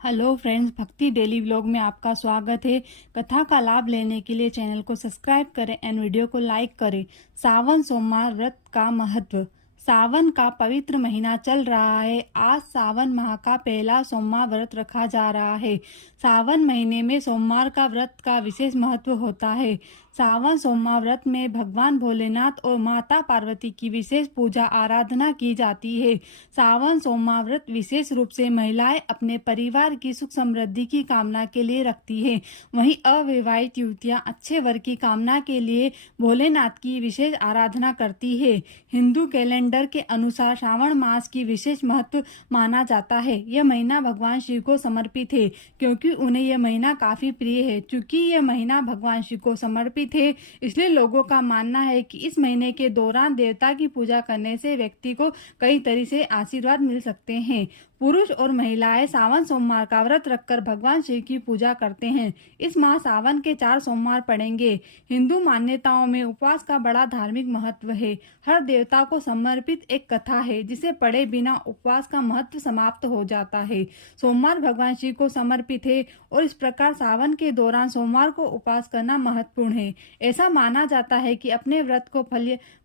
Hello friends, भक्ति daily vlog में आपका स्वागत है। कथा का लाभ लेने के लिए चैनल को सब्सक्राइब करें एंड वीडियो को लाइक करें। सावन सोमवार व्रत का महत्व। सावन का पवित्र महीना चल रहा है। आज सावन माह का पहला सोमवार व्रत रखा जा रहा है। सावन महीने में सोमवार का व्रत का विशेष महत्व होता है। सावन सोमवार व्रत में भगवान भोलेनाथ और माता पार्वती की विशेष पूजा आराधना की जाती है। सावन सोमवार व्रत विशेष रूप से महिलाएं अपने परिवार की सुख समृद्धि की कामना के लिए रखती है। वहीं अविवाहित युवतियां अच्छे वर की कामना के लिए भोलेनाथ की विशेष आराधना करती है। हिंदू कैलेंडर के अनुसार श्रावण मास की विशेष महत्व माना जाता है। यह महीना भगवान शिव को समर्पित है, क्योंकि उन्हें यह महीना काफी प्रिय है। चूंकि यह महीना भगवान शिव को समर्पित है, इसलिए लोगों का मानना है कि इस महीने के दौरान देवता की पूजा करने से व्यक्ति को कई तरह से आशीर्वाद मिल सकते हैं। पुरुष और महिलाएं सावन सोमवार का व्रत रखकर भगवान शिव की पूजा करते हैं। इस माह सावन के 4 सोमवार पड़ेंगे। हिंदू मान्यताओं में उपवास का बड़ा धार्मिक महत्व है। हर देवता को समर्पित एक कथा है, जिसे पढ़े बिना उपवास का महत्व समाप्त हो जाता है। सोमवार भगवान शिव को समर्पित है और इस प्रकार सावन के दौरान सोमवार को उपवास करना महत्वपूर्ण है। ऐसा माना जाता है कि अपने व्रत को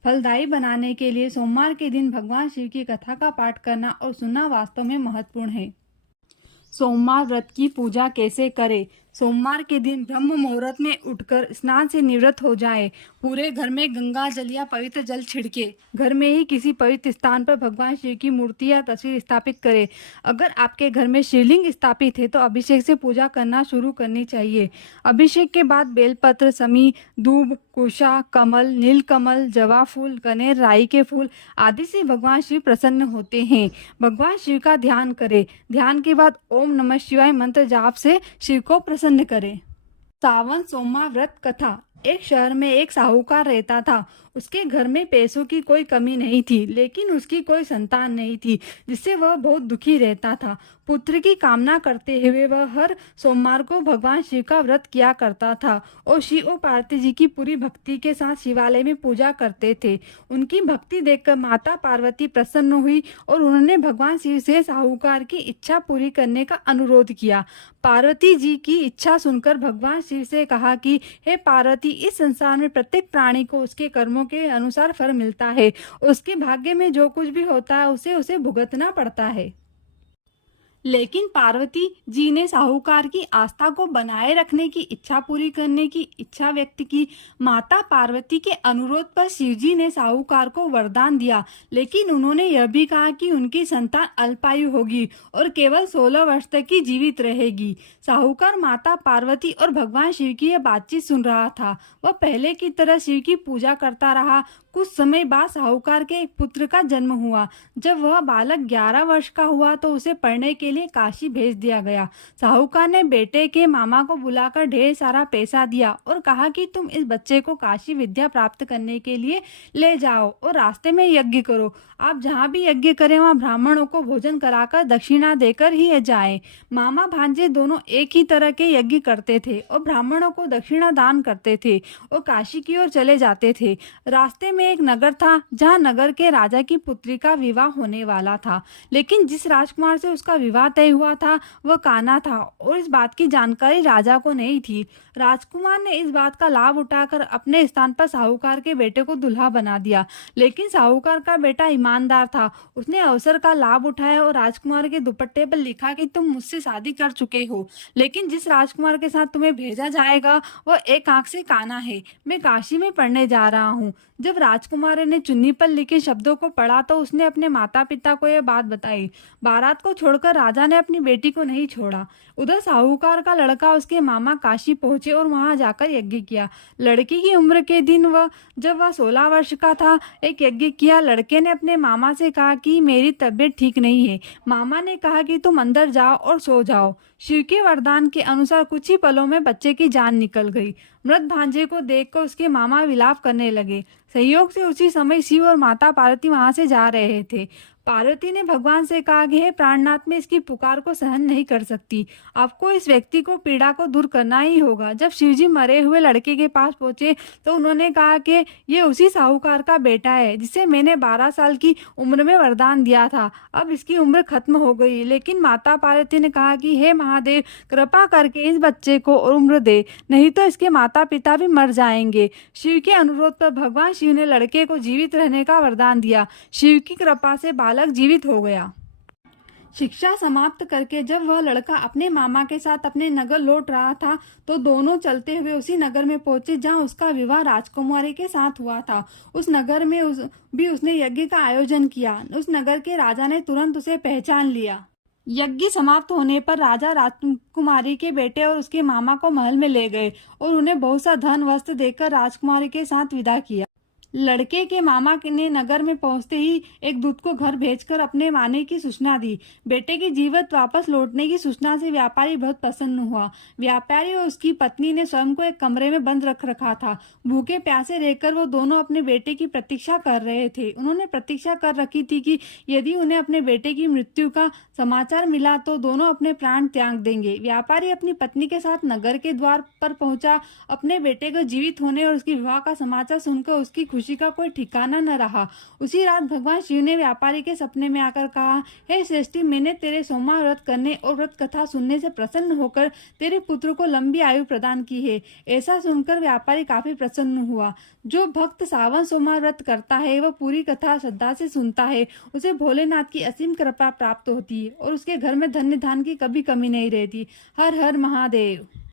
फलदायी बनाने के लिए सोमवार के दिन भगवान शिव की कथा का पाठ करना और सुनना वास्तव में महत्वपूर्ण है। सोमवार व्रत की पूजा कैसे करें? सोमवार के दिन ब्रह्म मुहूर्त में उठकर स्नान से निवृत्त हो जाएं। पूरे घर में गंगा जल या पवित्र जल छिड़के। घर में ही किसी पवित्र स्थान पर भगवान शिव की मूर्ति या तस्वीर स्थापित करें। अगर आपके घर में शिवलिंग स्थापित है तो अभिषेक से पूजा करना शुरू करनी चाहिए। अभिषेक के बाद बेलपत्र, समी, दूब, कुशा, कमल, नीलकमल, जवा फूल, कनेर, राई के फूल आदि से भगवान शिव प्रसन्न होते हैं। भगवान शिव का ध्यान करें। ध्यान के बाद ओम नमः शिवाय मंत्र जाप से शिव को प्रसन्न करें। सावन सोमवार व्रत कथा। एक शहर में एक साहूकार रहता था। उसके घर में पैसों की कोई कमी नहीं थी, लेकिन उसकी कोई संतान नहीं थी, जिससे वह बहुत दुखी रहता था। पुत्र की कामना करते हुए वह हर सोमवार को भगवान शिव का व्रत किया करता था और शिव और पार्वती जी की पूरी भक्ति के साथ शिवालय में पूजा करते थे। उनकी भक्ति देखकर माता पार्वती प्रसन्न हुई और उन्होंने भगवान शिव से साहूकार की इच्छा पूरी करने का अनुरोध किया। पार्वती जी की इच्छा सुनकर भगवान शिव से कहा कि हे पार्वती, इस संसार में प्रत्येक प्राणी को उसके कर्मों के अनुसार फल मिलता है। उसके भाग्य में जो कुछ भी होता है उसे भुगतना पड़ता है। लेकिन पार्वती जी ने साहूकार की आस्था को बनाए रखने की इच्छा पूरी करने की इच्छा व्यक्त की। माता पार्वती के अनुरोध पर शिवजी ने साहूकार को वरदान दिया, लेकिन उन्होंने यह भी कहा कि उनकी संतान अल्पायु होगी और केवल 16 वर्ष तक ही जीवित रहेगी। साहूकार माता पार्वती और भगवान शिव की यह बातचीत सुन रहा था। वह पहले की तरह शिव की पूजा करता रहा। कुछ समय बाद साहूकार के एक पुत्र का जन्म हुआ। जब वह बालक 11 वर्ष का हुआ तो उसे पढ़ने के लिए काशी भेज दिया गया। साहूकार ने बेटे के मामा को बुलाकर ढेर सारा पैसा दिया और कहा कि तुम इस बच्चे को काशी विद्या प्राप्त करने के लिए ले जाओ और रास्ते में यज्ञ करो। आप जहाँ भी यज्ञ करें वहाँ ब्राह्मणों को भोजन कराकर दक्षिणा देकर ही जाएं। मामा भांजे दोनों एक ही तरह के यज्ञ करते थे और ब्राह्मणों को दक्षिणा दान करते थे और काशी की ओर चले जाते थे। रास्ते में एक नगर था, जहाँ नगर के राजा की पुत्री का विवाह होने वाला था, लेकिन जिस राजकुमार से उसका विवाह तय हुआ था वह कान्हा था और इस बात की जानकारी राजा को नहीं थी। राजकुमार ने इस बात का लाभ उठाकर अपने स्थान पर साहूकार के बेटे को दुल्हा बना दिया, लेकिन साहूकार का बेटा ईमानदार था। उसने अवसर का लाभ उठाया और राजकुमार के दुपट्टे पर लिखा कि तुम मुझसे शादी कर चुके हो, लेकिन जिस राजकुमार के साथ तुम्हें भेजा जाएगा वह एक आंख से काना है। मैं काशी में पढ़ने जा रहा हूँ। जब राजकुमार ने चुन्नी पर लिखे शब्दों को पढ़ा तो उसने अपने माता पिता को यह बात बताई। बारात को छोड़कर राजा ने अपनी बेटी को नहीं छोड़ा। उधर साहूकार का लड़का उसके मामा काशी पहुंचे और वहां जाकर यज्ञ किया। लड़की की उम्र के दिन जब वह 16 वर्ष का था, एक यज्ञ किया। लड़के ने अपने मामा से कहा कि मेरी तबीयत ठीक नहीं है। मामा ने कहा कि तुम अंदर जाओ और सो जाओ। शिव के वरदान के अनुसार कुछ ही पलों में बच्चे की जान निकल गई। मृत भांजे को देखकर उसके मामा विलाप करने लगे। संयोग से उसी समय शिव और माता पार्वती वहां से जा रहे थे। पार्वती ने भगवान से कहा कि हे प्राणनाथ, मैं इसकी पुकार को सहन नहीं कर सकती, आपको इस व्यक्ति को पीड़ा को दूर करना ही होगा। जब शिवजी मरे हुए लड़के के पास पहुंचे तो उन्होंने कहा कि ये उसी साहूकार का बेटा है जिसे मैंने 12 साल की उम्र में वरदान दिया था। अब इसकी उम्र खत्म हो गई। लेकिन माता पार्वती ने कहा कि हे महादेव, कृपा करके इस बच्चे को और उम्र दे, नहीं तो इसके माता पिता भी मर जाएंगे। शिव के अनुरोध पर भगवान शिव ने लड़के को जीवित रहने का वरदान दिया। शिव की कृपा से बालक जीवित हो गया। शिक्षा समाप्त करके जब वह लड़का अपने मामा के साथ अपने नगर लौट रहा था तो दोनों चलते हुए उसी नगर में पहुंचे जहां उसका विवाह राजकुमारी के साथ हुआ था। उस नगर में उसने यज्ञ का आयोजन किया। उस नगर के राजा ने तुरंत उसे पहचान लिया। यज्ञ समाप्त होने पर राजा राजकुमारी के बेटे और उसके मामा को महल में ले गए और उन्हें बहुत सा धन वस्त्र देकर राजकुमारी के साथ विदा किया। लड़के के मामा ने नगर में पहुंचते ही एक दूत को घर भेजकर अपने आने की सूचना दी। बेटे की जीवित वापस लौटने की सूचना से व्यापारी बहुत प्रसन्न हुआ। व्यापारी और उसकी पत्नी ने स्वयं को एक कमरे में बंद रख रखा था। भूखे प्यासे रहकर वो दोनों अपने बेटे की प्रतीक्षा कर रहे थे। उन्होंने प्रतीक्षा कर रखी थी कि यदि उन्हें अपने बेटे की मृत्यु का समाचार मिला तो दोनों अपने प्राण त्याग देंगे। व्यापारी अपनी पत्नी के साथ नगर के द्वार पर पहुंचा। अपने बेटे को जीवित होने और उसके विवाह का समाचार सुनकर उसकी खुशी का कोई ठिकाना न रहा। उसी रात भगवान शिव ने व्यापारी के सपने में आकर कहा, हे श्रेष्ठी, मैंने तेरे सोमवार व्रत करने और व्रत कथा सुनने से प्रसन्न होकर तेरे पुत्र को लंबी आयु प्रदान की है। ऐसा सुनकर व्यापारी काफी प्रसन्न हुआ। जो भक्त सावन सोमवार व्रत करता है वह पूरी कथा श्रद्धा से सुनता है, उसे भोलेनाथ की असीम कृपा प्राप्त होती है और उसके घर में धन्य धान की कभी कमी नहीं रहती। हर हर महादेव।